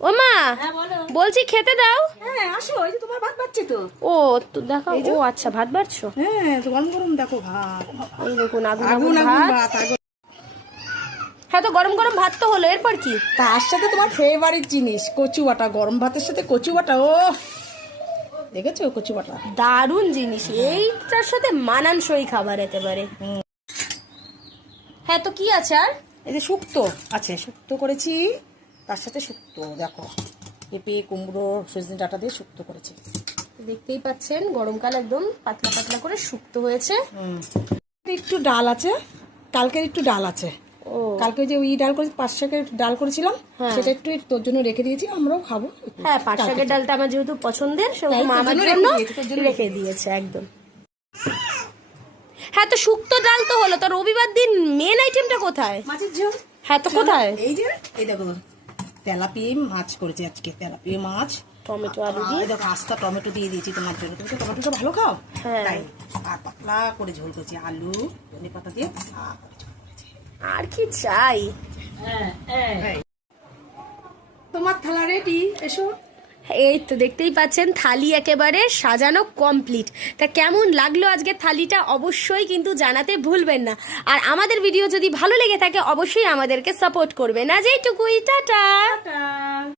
ও মা, হ্যাঁ বলো। বলছি খেতে দাও। হ্যাঁ আসো, এই যে তোমার ভাত বাড়ছে তো। ও তো দেখো, ও আচ্ছা ভাত বাড়ছো। হ্যাঁ তো গরম গরম দেখো ভাত। এই দেখুন আগুন আগুন আগুন আগুন ভাত। ভাত আগুন। হ্যাঁ তো গরম গরম ভাত তো হলো, এরপর কি? তার সাথে তোমার ফেভারিট জিনিস কচু বাটা, গরম ভাতের সাথে কচু বাটা। ও দেখেছো কচু বাটা? দারুণ জিনিস, এইটার সাথে মানানসই খাবার একেবারে। হ্যাঁ তো কি আছে আর? এই যে শুক্তো আছে, শুক্তো করেছি। তার সাথে শুক্তো দেখো, পেঁপে কুমড়ো সজনে ডাঁটা দিয়ে শুক্তো করেছি। দেখতেই পাচ্ছেন গরমকাল একদম পাতলা পাতলা করে শুক্তো হয়েছে। একটু ডাল আছে, কালকের একটু ডাল আছে। ও কালকে যে ওই ডাল করে 5 শাকের ডাল করেছিলাম, হ্যাঁ। সেটা একটু তোর জন্য রেখে দিয়েছি, আমরাও খাবো। হ্যাঁ, পাট শাকের ডালটা আমার যেহেতু পছন্দের, সেহেতু তাই মা তোর আমার জন্য জন্য রেখে দিয়েছে, তোর জন্য রেখে দিয়েছে একদম। হ্যাঁ তো শুক্তো ডাল তো হলো, তো রবিবার দিন মেন আইটেমটা কোথায়? মাছের ঝোল। হ্যাঁ তো কোথায়? এই যে এই দেখো, তেলাপিয়া মাছ করেছি আজকে, তেলাপিয়া মাছ, টমেটো আলু দিয়ে। এই দেখো আস্তা টমেটো দিয়ে দিয়েছি তোমার জন্য, তুমি তো টমেটোটা ভালো খাও। হ্যাঁ। তাই আর পাতলা করে ঝোল করেছি, আলু ধনে পাতা দিয়ে আর কি চাই? তোমার থালা রেডি, এসো। এই তো দেখতেই পাচ্ছেন থালি একেবারে সাজানো কমপ্লিট। তা কেমন লাগলো আজকের থালিটা অবশ্যই কিন্তু জানাতে ভুলবেন না। আর আমাদের ভিডিও যদি ভালো লেগে থাকে অবশ্যই আমাদেরকে সাপোর্ট করবেন। আজ এইটুকুই, টাটা।